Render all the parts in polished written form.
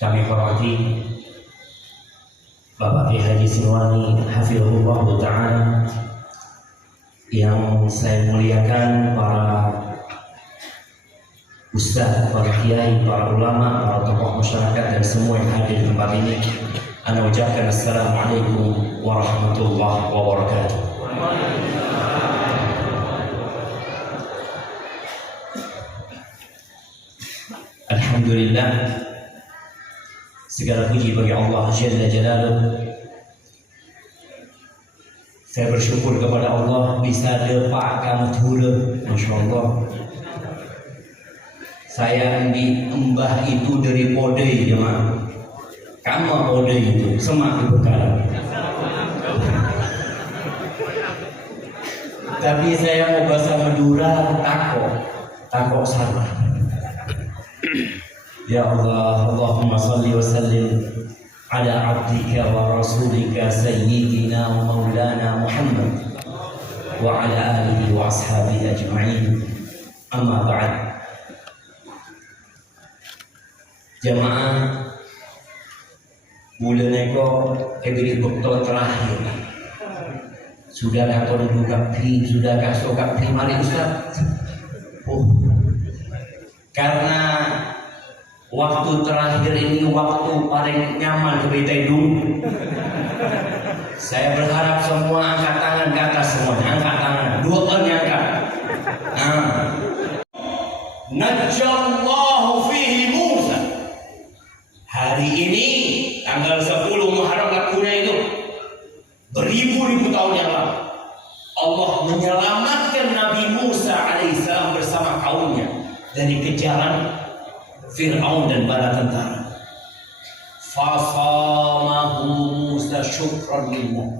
Kami hormati Bapak Kiai Haji Silwani hafizahullah ta'ala, yang saya muliakan para ustaz, para kiai, para ulama, para tokoh masyarakat dan semua yang hadir di tempat ini. Ana ucapkan assalamualaikum warahmatullahi wabarakatuh. Alhamdulillah, segala puji bagi Allah Jalla Jalaluh. Saya bersyukur kepada Allah bisa dapat kamu turun, Masya Allah. Saya ambil embah itu dari pode, jemaah. Kamu pode itu semak dibekal. Tapi saya mau bahasa Madura, takok salah. Ya Allah, Allahumma salli wa sallim ala abdika wa rasulika sayyidina wa maulana Muhammad wa ala alihi wa ashabihi ajma'in. Amma ba'd. Jamaah bulan eko ebiri bekto terakhir. Sudahkah kau buka pi, sudahkah sokat pi, mari Ustaz. Karena waktu terakhir ini waktu paling nyaman ke hidung. Saya berharap semua angkat tangan ke atas, semua angkat tangan, dua kali angkat. Najjallahu fihi Musa. Hari ini tanggal 10 Muharram lakunya itu beribu-ribu tahun yang lalu Allah menyelamatkan Nabi Musa alaihissalam bersama kaumnya dari kejaran Fir'aun dan bala tentara. Fasamahu Musa syukran lillah.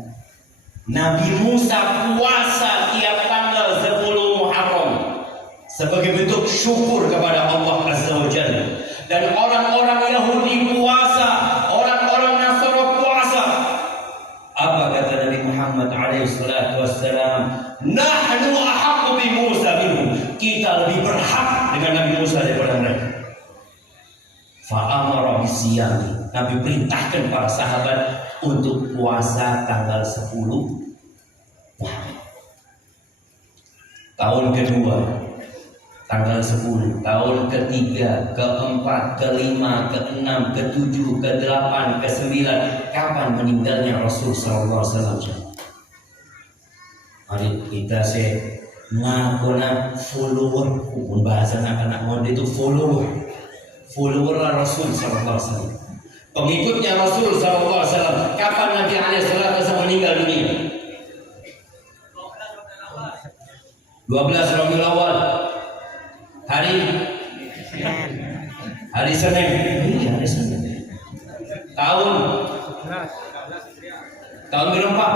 Nabi Musa puasa tiap tanggal 10 Muharram sebagai bentuk syukur kepada Allah Azza wa Jalla. Dan orang-orang Yahudi puasa, orang-orang Nasara puasa. Apa kata Nabi Muhammad alaihi salatu wassalam? Nahnu ahaqqu bi Musa minhum. Kita lebih berhak dengan Nabi Musa daripada mereka. Fa'amara bisiyami. Nabi perintahkan para sahabat untuk puasa tanggal 10 Muharram. Tahun kedua tanggal 10, tahun ketiga, keempat, kelima, keenam, ketujuh, kedelapan, ke-9. Kapan meninggalnya Rasul sallallahu alaihi wasallam? Mari kita ngakuna follower, pun bahasa anak-anak mode itu follower Rasul sallallahu alaihi wasallam. Pengikutnya Rasul sallallahu alaihi wasallam. Kapan Nabi alaihi wasallam meninggal dunia? 12 Rabiul Awal. Hari Senin. Iya, hari Senin. Tahun berapa?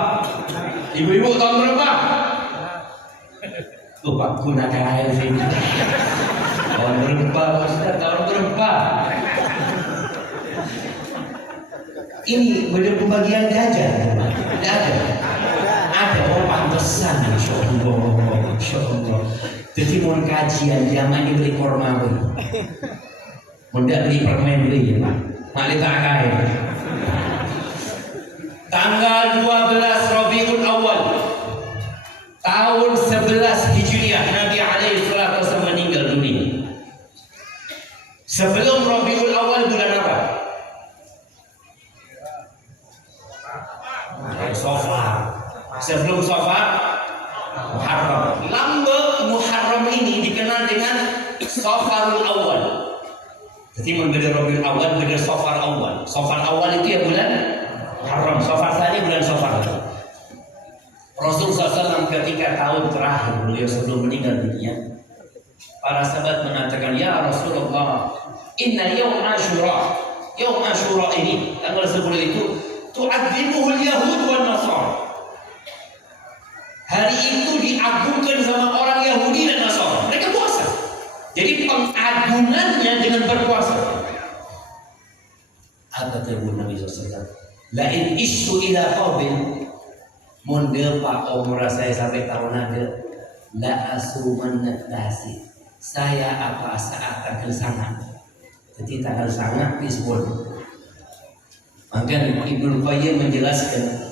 Ibu-ibu tahun berapa? Lupa gunakan air sini. Tahun berapa? Tahun berapa? Ini benar pembagian gajah. Tidak ada. Ada orang pantesan. Insya Allah. Jadi mau kajian jangan dibeli korma beli. Mudah beli permen beli ya Pak. Mari tak kaya. Tanggal 12 Rabiul Awal tahun 11 Hijriah Nabi alaihi salatu wasallam meninggal dunia. Sebelum Rabiul Awal bulan apa? Safar. Sebelum Safar Muharram. Lambang Muharram ini dikenal dengan Safarul Awal. Jadi berbeda Rabiul Awal, berbeda Safar Awal. Safar Awal itu ya bulan Muharram. Safar tadi bulan Safar. Rasul SAW ketika tahun terakhir beliau sebelum meninggal dunia, para sahabat mengatakan, ya Rasulullah, inna yawm Ashura ini tanggal 10 itu tu'adzimuhul Yahud wal Nasara. Hari itu diagungkan sama orang Yahudi dan Nasara. Mereka puasa. Jadi pengagungannya dengan berpuasa. Apa kata Nabi SAW? Lain isu ila qabil munde pak umrah saya sampai tahun ada la asuman nasi. Saya apa saat tanggal sangat. Jadi tanggal sangat disebut Maka Ibnu Qayyim menjelaskan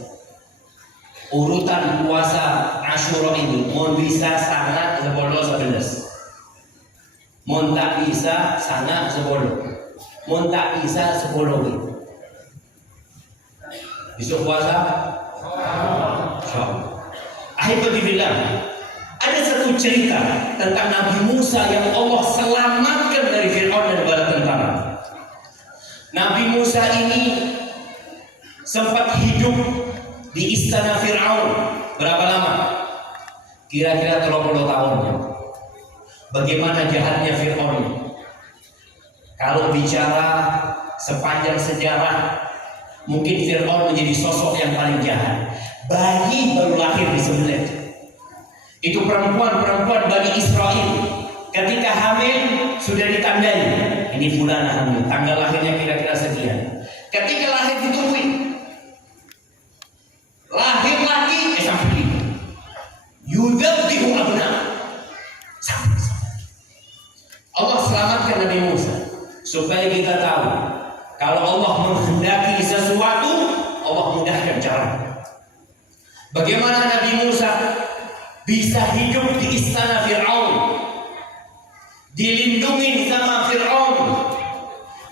urutan puasa Asyura ini mau bisa sangat sebolo 11. Mau tak bisa sangat sebolo. Mau tak bisa sebolo. Besok puasa? Alhamdulillah. Ada satu cerita tentang Nabi Musa yang Allah selamatkan dari Fir'aun dan bala tentara. Nabi Musa ini sempat hidup di istana Fir'aun. Berapa lama? Kira-kira 30 tahun. Bagaimana jahatnya Fir'aun? Kalau bicara sepanjang sejarah, mungkin Fir'aun menjadi sosok yang paling jahat. Bayi baru lahir disembelih. Itu perempuan-perempuan Bani Israel ketika hamil sudah ditandai. Ini bulan hamil, tanggal lahirnya kira-kira sekian. Ketika lahir ditungguin. Lahir lagi sampai yudabbihu abna. Allah selamatkan Nabi Musa supaya kita tahu kalau Allah menghendaki sesuatu, Allah mudahkan cara. Bagaimana Nabi Musa bisa hidup di istana Fir'aun, dilindungi sama Fir'aun,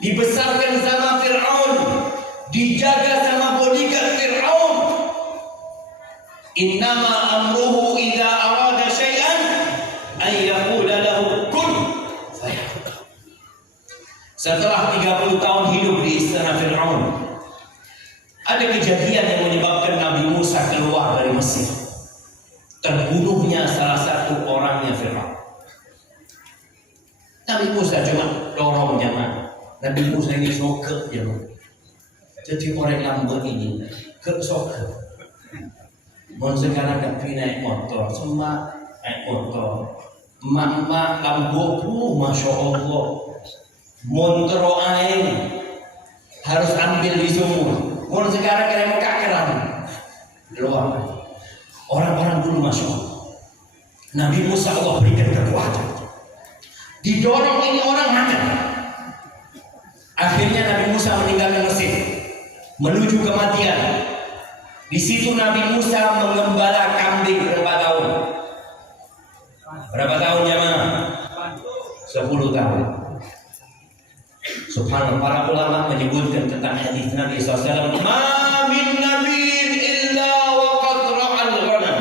dibesarkan sama Fir'aun, dijaga sama bodyguard Fir'aun. Innama amruhu idza arada syai'an ay yaqula lahu kun fayakun. Setelah 30 tahun hidup di istana Fir'aun, ada kejadian yang menyebabkan Nabi Musa keluar dari Mesir. Terbunuhnya salah satu orangnya Fir'aun. Nabi Musa cuma dorong jangan. Nabi Musa ini soker jangan. Jadi orang lambat ini ke soker. Mau sekarang tak naik motor, semua naik motor. Mak lambu, masya Allah. Montro air harus ambil di sumur. Mau sekarang kena muka keran. Keluar. Orang-orang dulu masya Allah. Nabi Musa Allah berikan kekuatan. Didorong ini orang makan. Akhirnya Nabi Musa meninggalkan Mesir, menuju kematian. Di situ Nabi Musa mengembala kambing berapa tahun? Berapa tahun jemaah? 10 tahun. Subhanallah, para ulama menyebutkan tentang hadis Nabi SAW. Ma min nabiyyin illa waqad ra'al ghanam.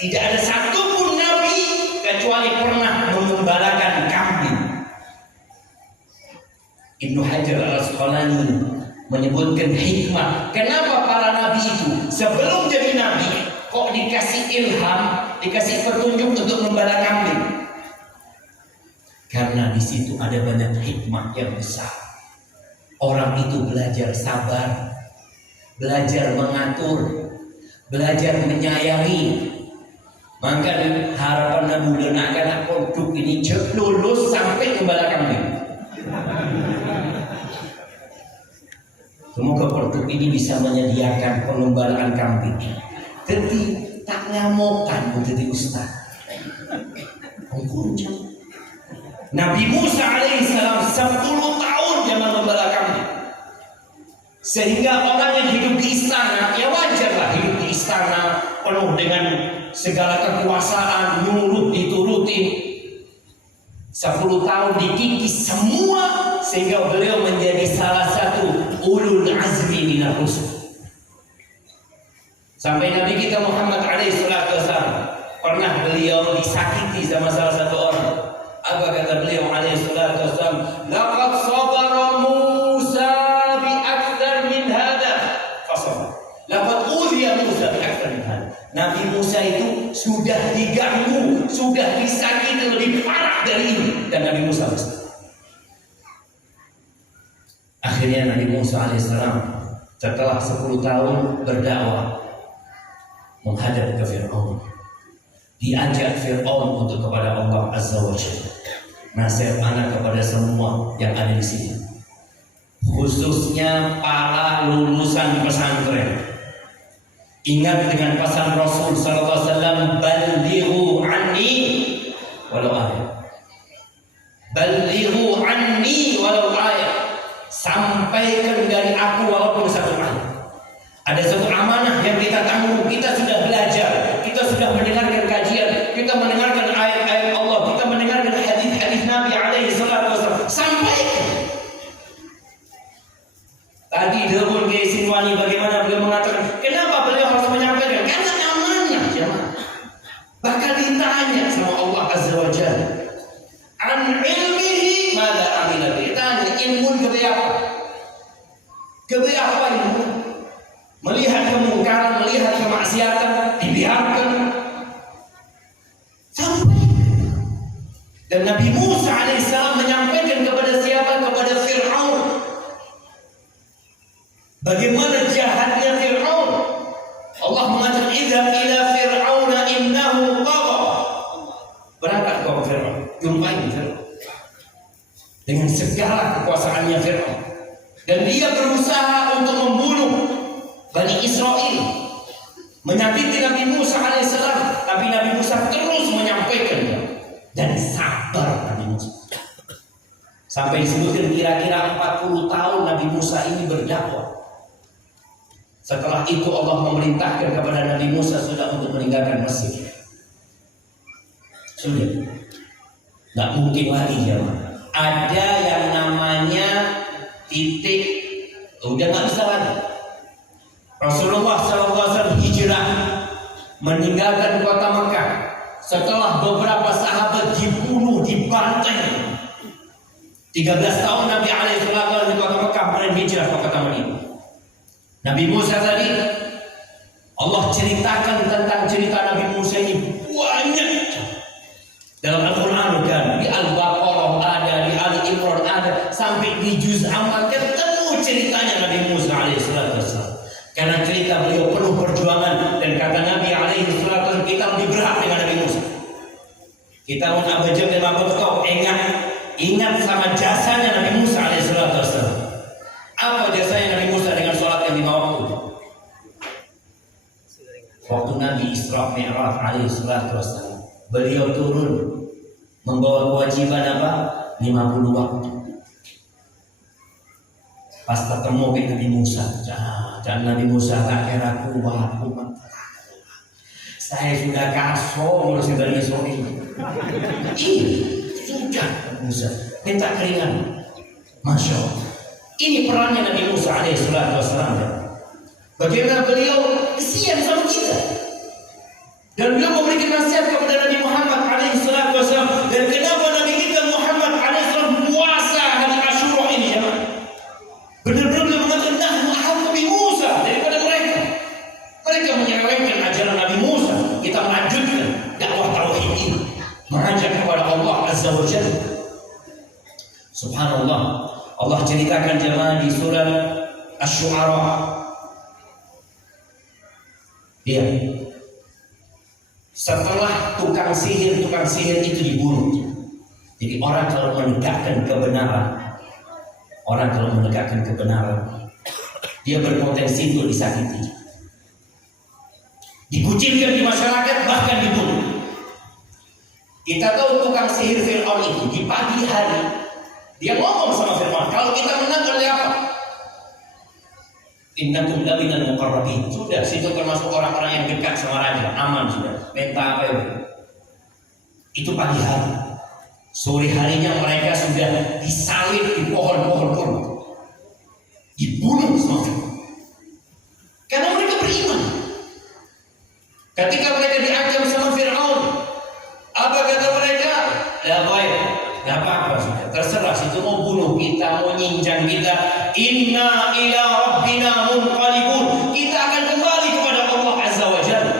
Tidak ada satupun nabi kecuali pernah mengembalakan kambing. Ibnu Hajar Al-Asqalani menyebutkan hikmah kenapa para nabi itu sebelum jadi nabi kok dikasih ilham, dikasih petunjuk untuk membala kambing. Karena di situ ada banyak hikmah yang besar. Orang itu belajar sabar, belajar mengatur, belajar menyayangi. Maka harapan Nabi anak produk ini lulus sampai membala kambing. Semoga produk ini bisa menyediakan pengembalaan kambing. Tapi tak ngamokan menjadi ustaz. Nabi Musa alaihissalam 10 tahun dia membala kambing. Sehingga orang yang hidup di istana, ya wajarlah hidup di istana penuh dengan segala kekuasaan, nurut diturutin. 10 tahun dikikis semua sehingga beliau menjadi salah satu ulul azmi minar rusul. Sampai Nabi kita Muhammad alaihissalam pernah beliau disakiti sama salah satu orang. Apa kata beliau alaihissalam? Laqad sabara Musa bi akthar min hada fasabar. Laqad udhiya Musa bi akthar min hada. Nabi Musa itu sudah diganggu, sudah disakiti lebih parah dari ini, dan Nabi Musa bersabar. Akhirnya Nabi Musa alaihissalam setelah 10 tahun berdakwah menghadap ke Fir'aun, diajak Fir'aun untuk kepada Allah Azza wa Jalla. Nasihat anak kepada semua yang ada di sini, khususnya para lulusan pesantren. Ingat dengan pesan Rasul sallallahu alaihi wasallam, balighu anni walau ayat. Balighu anni walau ayat. Sampaikan sampaikan dari aku walaupun satu ayat. Ada satu amanah yang kita tanggung. Kita sudah belajar, kita sudah mendengarkan kajian, kita mendengarkan ayat-ayat Allah, kita mendengarkan hadis-hadis Nabi alaihi salatu wasallam. Sampaikan. Tadi Debun Kiai Sinwani bagaimana beliau mengatakan, kenapa beliau harus menyampaikan? Karena amanah, jemaah. Bakal ditanya sama Allah Azza wa Jalla. An ilmihi mada amila bihi. Tanya ilmu kepada apa? Kepada apa ilmu? Melihat kemungkaran, melihat kemaksiatan, dibiarkan. Sampai. Dan Nabi Musa alaihissalam menyampaikan kepada siapa? Kepada Fir'aun. Bagaimana jahatnya Fir'aun. Allah mengatakan, idza ila fir'auna innahu tagha. Berangkat kau Fir'aun, jumpai Fir'aun. Dengan segala kekuasaannya Fir'aun. Dan dia berusaha untuk membunuh Bani Israel, menyakiti Nabi Musa alaihissalam, tapi Nabi Musa terus menyampaikan dan sabar Nabi Musa. Sampai disebutkan kira-kira 40 tahun Nabi Musa ini berdakwah. Setelah itu Allah memerintahkan kepada Nabi Musa sudah untuk meninggalkan Mesir. Sudah, nggak mungkin lagi ya. Ada yang namanya titik, udah nggak bisa lagi. Rasulullah SAW hijrah meninggalkan kota Mekah setelah beberapa sahabat dibunuh, dibantai. 13 tahun Nabi alaihissalam di kota Mekah, kemudian hijrah ke kota Madinah. Nabi Musa tadi Allah ceritakan tentang cerita Nabi Musa ini banyak dalam Al-Quran, kan di Al-Baqarah ada, di Ali Imran ada, sampai di Juz Amma ketemu ceritanya Nabi Musa alaihissalam. Karena cerita beliau penuh perjuangan, dan kata Nabi alaihi wasallam kita lebih berhak dengan Nabi Musa. Kita mau abajam dan mabuk ingat sama jasanya Nabi Musa alaihi wasallam. Apa jasanya Nabi Musa dengan sholat yang 5 waktu? Waktu Nabi Isra Mi'raj alaihi wasallam, beliau turun membawa kewajiban apa? 50 waktu. Pas ketemu dengan Nabi Musa, dan Nabi Musa tak kira kuat. Saya sudah kasih ngurusin Bani Israil. Sudah Musa minta keringan. Masya Allah. Ini perannya Nabi Musa alaihissalam. Bagaimana beliau kesian sama kita, dan beliau memberikan nasihat kepada Nabi Muhammad alaihissalam. Dan kenapa Nabi kita Muhammad alaihissalam puasa hari Asyura ini ya? Benar-benar beliau mengatakan nahnu ahaqqu bi Musa daripada mereka. Mereka menyelewengkan ajaran Nabi Musa. Kita melanjutkan dakwah tauhid ini, mengajak kepada Allah Azza wa Jalla. Subhanallah. Allah ceritakan jemaah di surat Asy-Syu'ara. Dia setelah tukang sihir itu dibunuh. Jadi orang kalau menegakkan kebenaran, dia berpotensi untuk disakiti, dikucilkan di masyarakat, bahkan dibunuh. Kita tahu tukang sihir Fir'aun itu di pagi hari dia ngomong sama Fir'aun, kalau kita menang oleh apa? Innakum laminal muqarrabin. Sudah, situ termasuk orang-orang yang dekat sama raja, aman sudah. Minta apa itu? Itu pagi hari. Sore harinya mereka sudah disalib di pohon-pohon kurma, dibunuh semua. Karena mereka beriman. Ketika mereka diancam sama Fir'aun, apa kata mereka? Ya baik, gak apa-apa sudah. Terserah, situ mau bunuh kita, mau nyinjang kita. Inna ila rabbina munqalibun. Kita akan kembali kepada Allah Azza wa Jalla.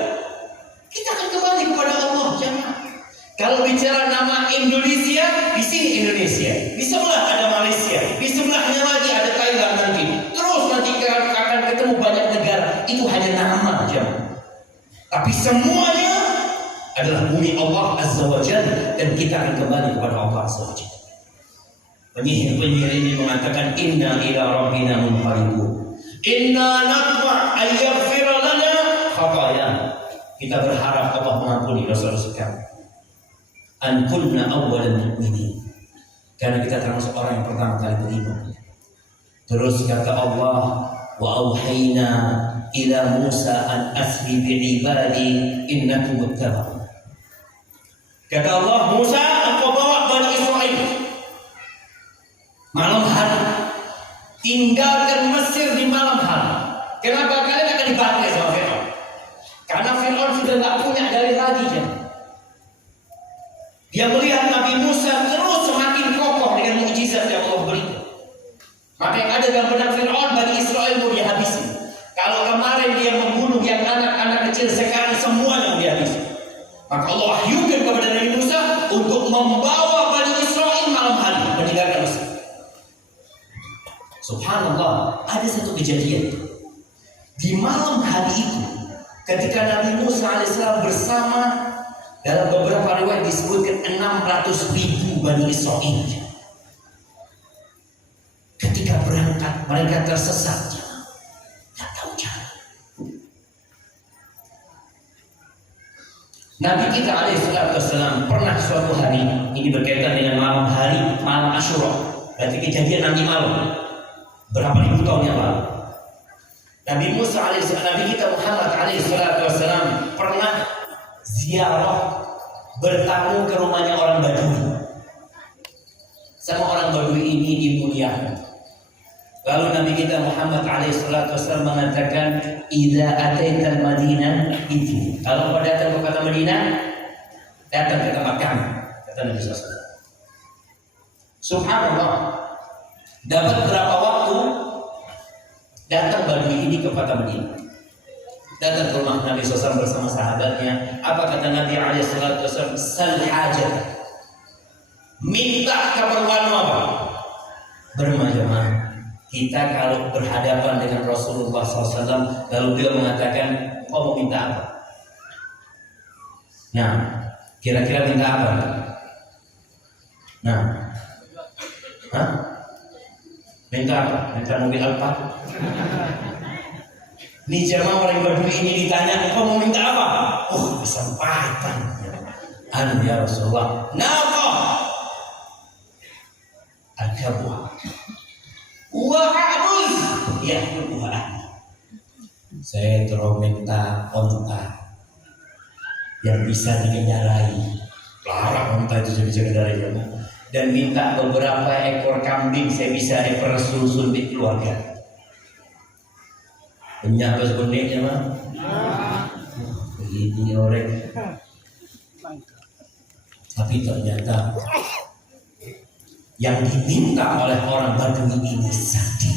Kita akan kembali kepada Allah. Jangan. Kalau bicara nama Indonesia, di sini Indonesia, di sebelah ada Malaysia, di sebelahnya lagi ada Thailand nanti. Terus nanti akan ketemu banyak negara. Itu hanya nama aja. Tapi semuanya adalah bumi Allah Azza wa Jalla, dan kita akan kembali kepada Allah Azza wa Jalla. Penyihir ini mengatakan inna ila rabbina munqalibun. Inna natma' an yaghfira lana khatayana. Kita berharap Allah mengampuni dosa-dosa kami. An kunna awwalal mu'minin. Karena kita termasuk orang yang pertama kali beriman. Terus kata Allah, wa auhayna ila Musa an asri bi ibadi innakum muttaba'un. Kata Allah, Musa, engkau bawa Bani Israel malam hari, tinggalkan Mesir di malam hari. Kenapa? Kalian akan dibantai sama Fir'aun. Karena Fir'aun sudah tidak punya dalih lagi. Dia melihat Nabi Musa terus semakin kokoh dengan mukjizat yang Allah berikan. Maka yang ada dalam benak Fir'aun, Bani Israel mau dihabisi. Kalau kemarin dia membunuh yang anak-anak kecil, sekarang semuanya mau dihabisi. Maka Allah wahyukan kepada Nabi Musa untuk membawa Bani Israel malam hari meninggalkan Mesir. Subhanallah, ada satu kejadian di malam hari itu, ketika Nabi Musa alaihissalam bersama, dalam beberapa riwayat disebutkan 600.000 Bani Israel. Ketika berangkat, mereka tersesat, tidak tahu jalan. Nabi kita alaihissalam pernah suatu hari, ini berkaitan dengan malam hari, malam Asyura, berarti kejadian nanti malam, berapa ribu tahun yang lalu. Nabi Musa alaihissalam, Nabi kita Muhammad alaihissalam pernah ziarah, bertamu ke rumahnya orang Badui. Sama orang Badui ini dimuliakan. Lalu Nabi kita Muhammad alaihissalam mengatakan, "Idza ataital Madinah itu." Kalau kau datang ke kota Madinah, datang ke tempat kami, kata Nabi SAW. Subhanallah. Dapat berapa waktu datang Badui ini ke kota Madinah. Datang ke rumah Nabi SAW bersama sahabatnya. Apa kata Nabi SAW? Sal hajat. Minta keperluanmu apa? Bermacam-macam. Kita kalau berhadapan dengan Rasulullah SAW, lalu beliau mengatakan, kau mau minta apa? Nah, kira-kira minta apa? Nah, hah? Minta apa? Minta mobil Alphard? Ini jemaah orang Badui ini ditanya, kau mau minta apa? Oh, kesempatan. Anu ya Rasulullah, nafkah, al-kabwa, wa'aduz, ya wa'ad. Saya terus minta onta yang bisa dikendarai. Larang onta itu bisa dikendarai, dan minta beberapa ekor kambing saya bisa dipersusun di keluarga. Banyak apa sebenarnya mah? Begini orang. Tapi ternyata yang diminta oleh orang Badui ini sedikit.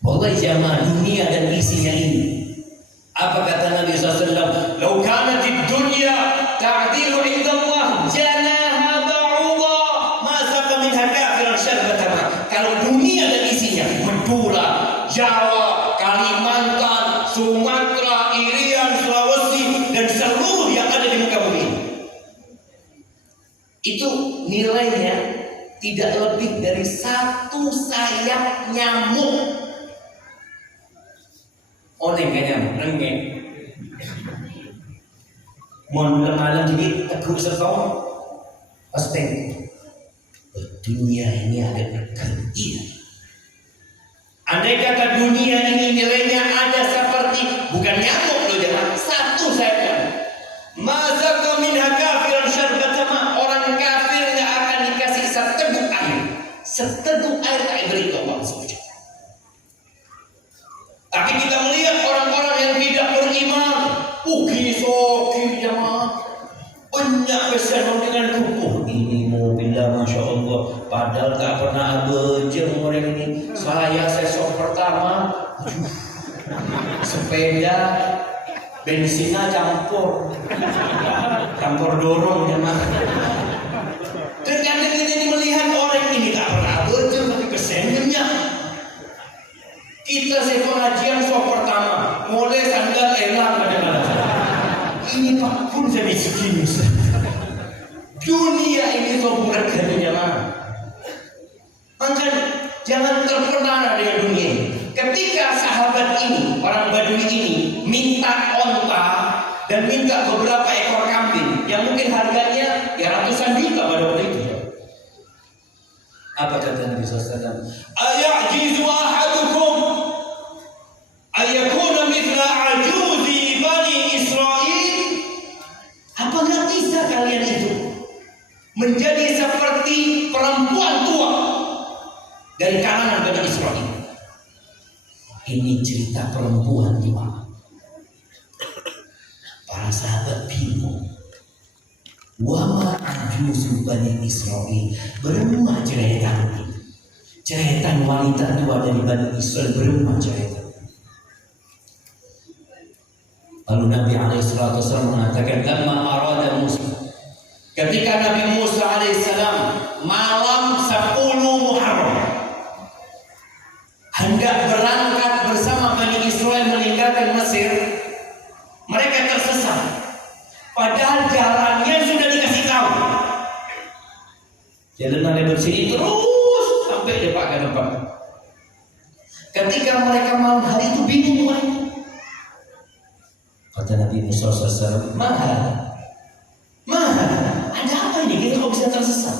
Wallahi jamaah, dunia dan isinya ini. Apa kata Nabi SAW? "Lau kanatid dunya ta'dilu 'inda Allah janaha ba'udha ma saqa minha kafiran syarbata ma." Kalau dunia dan isinya, Madura, Jawa, Kalimantan, Sumatera, Irian, Sulawesi, dan seluruh yang ada di muka bumi, itu nilainya tidak lebih dari satu sayap nyamuk. Oneng kan nyamuk, rengeng. Mon malam jadi teguk setong, pasti. Dunia ini ada bergantian. Andai kata dunia ini nilainya ada seperti, bukan nyamuk loh jangan, satu sayapnya. Mazaka minha kafiran syarbata ma. Orang kafir tidak akan dikasih seteguk air. Seteguk air tak beri Allah SWT. Tapi kita melihat orang-orang yang tidak beriman, uki-soki jamaah, banyak bersama dengan kukuh. Ini mobilnya Masya Allah, padahal tak pernah bejeng orang ini. Saya sesok pertama, sepeda, bensinnya campur dorong jemaah. Terkadang ini melihat orang ini tak pernah bejeng tapi kesengganya. Kita pengajian sok pertama, mulai sandal enak kadang-kadang. Ini Pak pun jadi segini. Dunia ini sok berharganya mah. Maka jangan terpedaya dengan dunia ini. Ketika sahabat ini, orang Badui ini, minta onta dan minta beberapa ekor kambing yang mungkin harganya ya ratusan juta pada waktu itu. Apa kata kata Nabi SAW, "Ayajizu ahadukum ayakuna mithla ajuzi bani Israel?" Apa nggak bisa kalian itu menjadi seperti perempuan tua dari kalangan Bani Israel? Ini cerita perempuan tua. Para sahabat bingung. Wama ajuzu Bani Israel, berumah ceretan ini. Ceretan wanita tua dari Bani Israel berumah ceretan. Lalu Nabi SAW mengatakan, "Lamma arada Musa." Ketika Nabi Musa alaihissalam malam 10 Muharram hendak berangkat bersama Bani Israel meninggalkan Mesir, mereka tersesat. Padahal jalannya sudah dikasih tahu. Jalan lebar sini terus sampai depan ke depan. Ketika mereka malam hari itu bingung mereka. Kata Nabi Musa SAW, "Mahal, ada apa ini? Kita kok bisa tersesat?"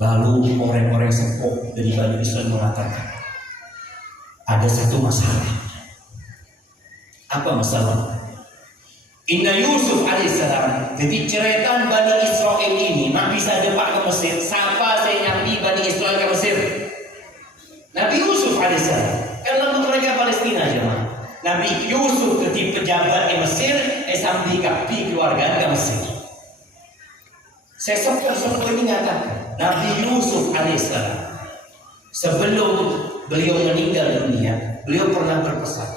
Lalu orang-orang sepuh dari Bani Israel mengatakan, ada satu masalah. Apa masalah? Inna Yusuf alaihissalam. Jadi ceretan Bani Israel ini Nabi bisa depak ke Mesir. Siapa saya Nabi Bani Israel ke Mesir? Nabi Yusuf alaihissalam. Kan lalu mereka Palestina jemaah. Nabi Yusuf ketika pejabat di Mesir, sambil kapi keluarga ke Mesir. Saya sempat ini mengatakan Nabi Yusuf alaihissalam sebelum beliau meninggal dunia, beliau pernah berpesan.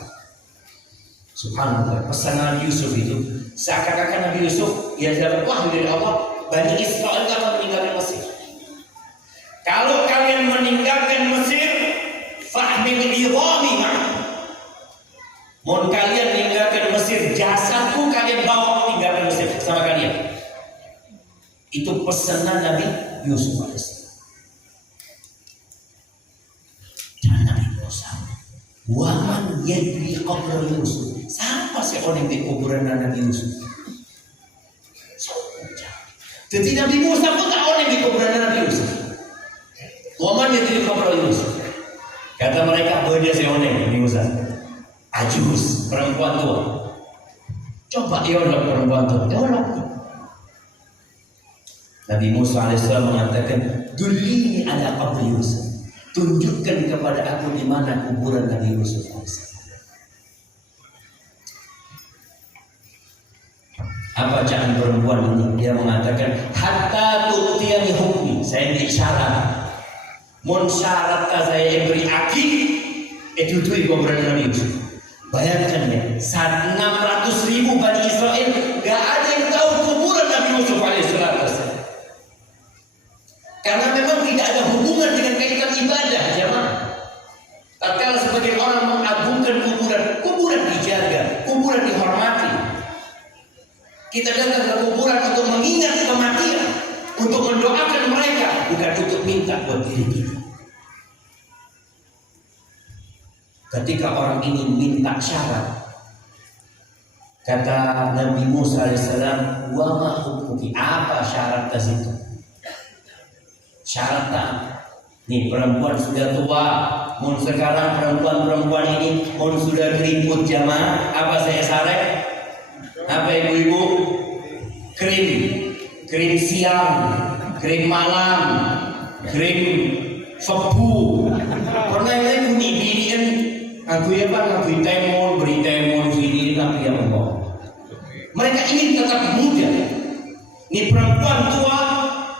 Subhanallah, pesan Nabi Yusuf itu seakan-akan Nabi Yusuf ia dapat wahyu dari Allah, Bani Israel akan meninggalkan Mesir. Kalau kalian meninggalkan Mesir, fahmil idhami ma'am. Mohon kalian meninggalkan Mesir, jasadku kalian bawa meninggalkan Mesir sama kalian. Itu pesanan Nabi Yusuf alaihissalam. Dan Nabi Musa, waman yadri qabla Yusuf. Siapa sih orang di kuburan Nabi Yusuf? Jadi Nabi Musa pun tak orang di kuburan Nabi Yusuf. Waman yadri qabla Yusuf. Kata mereka, oh dia si orang Nabi Musa. Ajus, perempuan tua. Coba diolok perempuan tua, diolok. Nabi Musa alaihissalam mengatakan, "Dulini ala qabri Yusuf." Tunjukkan kepada aku di mana kuburan Nabi Yusuf alaihissalam. Apa jangan perempuan ini? Dia mengatakan, "Hatta tu'tiyani hukmi." Saya isyarat. Mun syarat saya beri akid, itu kuburan Nabi Yusuf. Bayangkan ya, 600.000 Bani Israel gak ada yang tahu kuburan Nabi Yusuf alaihissalam. Karena memang tidak ada hubungan dengan kaitan ibadah, jemaah. Tatkala sebagian orang mengagungkan kuburan dijaga, kuburan dihormati. Kita datang ke kuburan untuk mengingat kematian, untuk mendoakan mereka, bukan untuk minta buat diri kita. Ketika orang ini minta syarat, kata Nabi Musa alaihissalam, "Wa ma hukmuki?" Apa syarat itu? Syarat tak? Nih perempuan sudah tua, mun sekarang perempuan ini mun sudah keriput jamaah, apa saya saran? Apa ibu-ibu? Krim siang, krim malam, krim subuh. Pernah ini bunyi binian. Aku ya Pak, aku beri temon sini tapi yang mau. Mereka ingin tetap muda. Ini perempuan tua,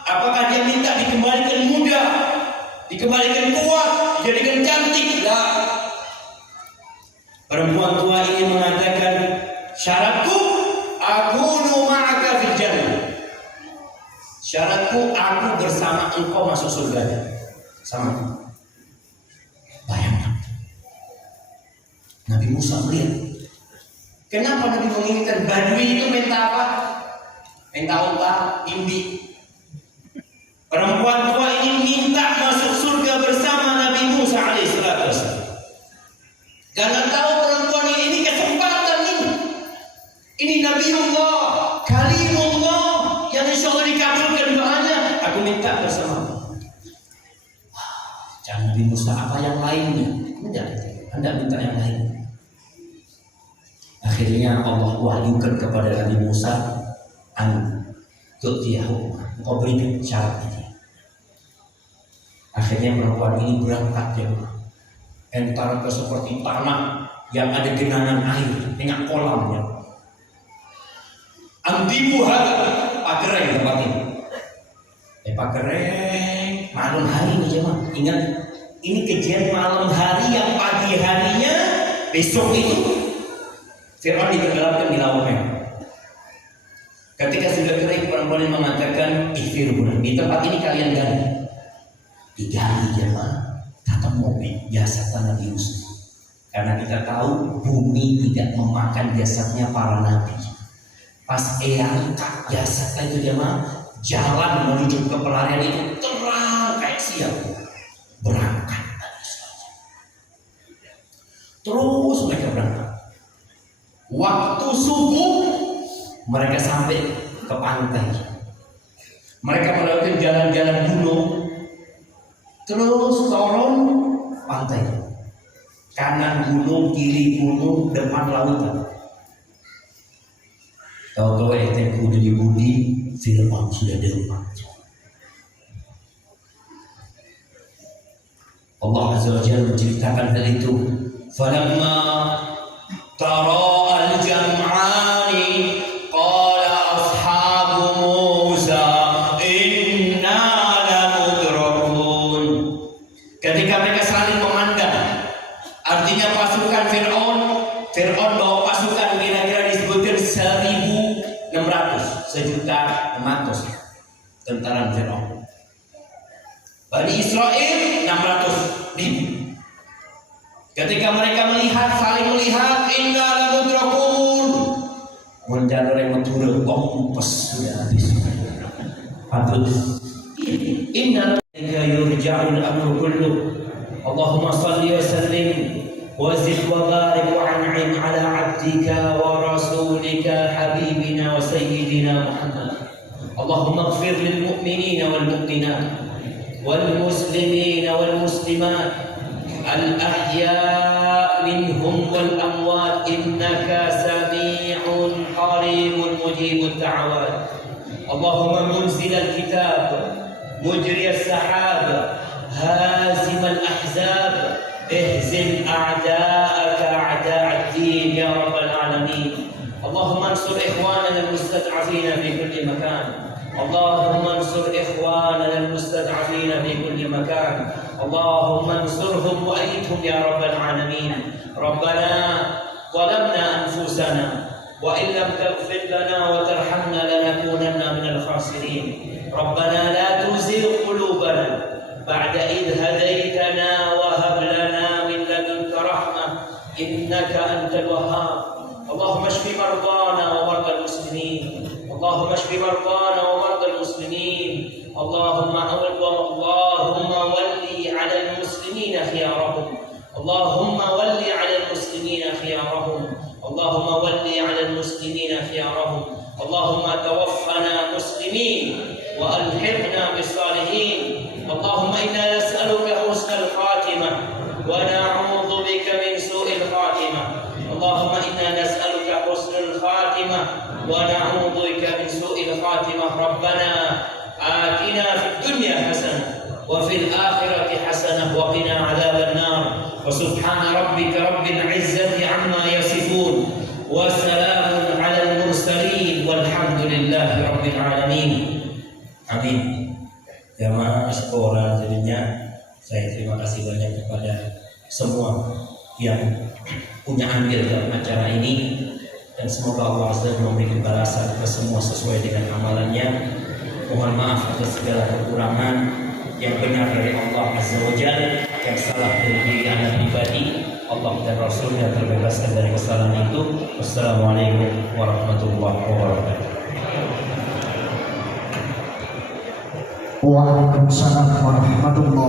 apakah dia minta dikembalikan muda, dikembalikan kuat, dijadikan cantik? Lah. Perempuan tua ini mengatakan, syaratku, akunu ma'aka fil jannah. Syaratku, aku bersama engkau masuk surga. Sama. Bayangkan. Nabi Musa melihat. Kenapa Nabi menginginkan Badui itu minta apa? Minta unta, imbi. Perempuan tua ini minta masuk surga bersama Nabi Musa alaihissalam. Karena tahu perempuan ini kesempatan ini. Ini Nabiullah, Kalimullah yang insya Allah dikabulkan doanya. Aku minta bersama. Jangan Nabi Musa apa yang lainnya. Tidak, Anda minta yang lain. Akhirnya Allah wahyukan kepada Nabi Musa, tu'tiyahu, engkau berikan syarat ini. Akhirnya perempuan ini berangkat ya, entar ke seperti tanah yang ada genangan air dengan kolamnya. Antibuha pagereng tempat ini. Pagereng malam hari nih jemaah. Ingat, ini kejadian malam hari yang pagi harinya besok itu Fir'aun ditenggelamkan di Laut Merah. Ketika sudah kering, perempuan ini mengatakan, Fir'aun, di tempat ini kalian gali. Digali jemaah, tatap mobil jasad Nabi Yusuf. Karena kita tahu bumi tidak memakan jasadnya para nabi. Pas angkat jasad itu jemaah, jalan menuju ke pelarian itu terang kayak siang. Berangkat terus mereka berangkat. Waktu subuh mereka sampai ke pantai. Mereka melewati jalan-jalan gunung, terus turun pantai. Kanan gunung, kiri gunung, depan lautan. Tahu-tahu ente kudu dibudi, Fir'aun sudah di rumah. Allah Azza wa Jalla menceritakan hal itu. Falamma tara al-jam'ani qala ashabu Musa inna lamudrakun. Ketika mereka saling memandang, artinya pasukan Fir'aun bawa pasukan kira-kira disebutkan 1.600 tentara Fir'aun. Bani Israel 600.000. Ketika mereka saling melihat, inna lamudrakun. Menjalur yang meturut kompes sudah habis. Patut. Inna laka yurja'ul amru kullu. Allahumma salli wa sallim wa zid wa barik wa an'im ala 'abdika wa rasulika habibina wa sayyidina Muhammad. Allahumma ighfir lil mu'minina wal mu'minat wal muslimina wal muslimat الأحياء منهم والأموات إنك سميع قريب مجيب الدعوات اللهم منزل الكتاب مجري السحاب هازم الأحزاب اهزم أعداءك أعداء الدين يا رب العالمين اللهم انصر إخواننا المستضعفين في كل مكان اللهم انصر إخواننا المستضعفين في كل مكان اللهم انصرهم وأيدهم يا رب العالمين ربنا ظلمنا أنفسنا وإن لم تغفر لنا وترحمنا لنكونن من الخاسرين ربنا لا تزغ قلوبنا بعد إذ هديتنا وهب لنا من لدنك رحمة إنك أنت الوهاب اللهم اشف مرضانا ومرضى المسلمين اللهم اشف مرضانا ومرضى المسلمين اللهم ولي على المسلمين خيارهم اللهم ولي على المسلمين خيارهم اللهم ولي على المسلمين خيارهم اللهم توفنا مسلمين وألحقنا بالصالحين اللهم إنا نسألك حسن الخاتمة ونعوذ بك من سوء الخاتمة اللهم إنا نسألك حسن الخاتمة ونعوذ بك من سوء الخاتمة ربنا آتنا في الدنيا حسنة وفي الآخرة حسنة وقنا عذاب النار وسبحان ربك رب العزة عما يصفون وسلام على المرسلين والحمد لله رب العالمين آمين. Jamaah Sekolah, jadinya saya terima kasih banyak kepada semua yang punya andil dalam acara ini dan semoga Allah memberikan balasan ke semua sesuai dengan amalannya. Mohon maaf atas segala kekurangan, yang benar dari Allah Azza wa Jalla, yang salah dari diri anda pribadi. Allah dan Rasulnya terbebaskan dari kesalahan itu. Wassalamualaikum warahmatullahi wabarakatuh. Waalaikumsalam warahmatullahi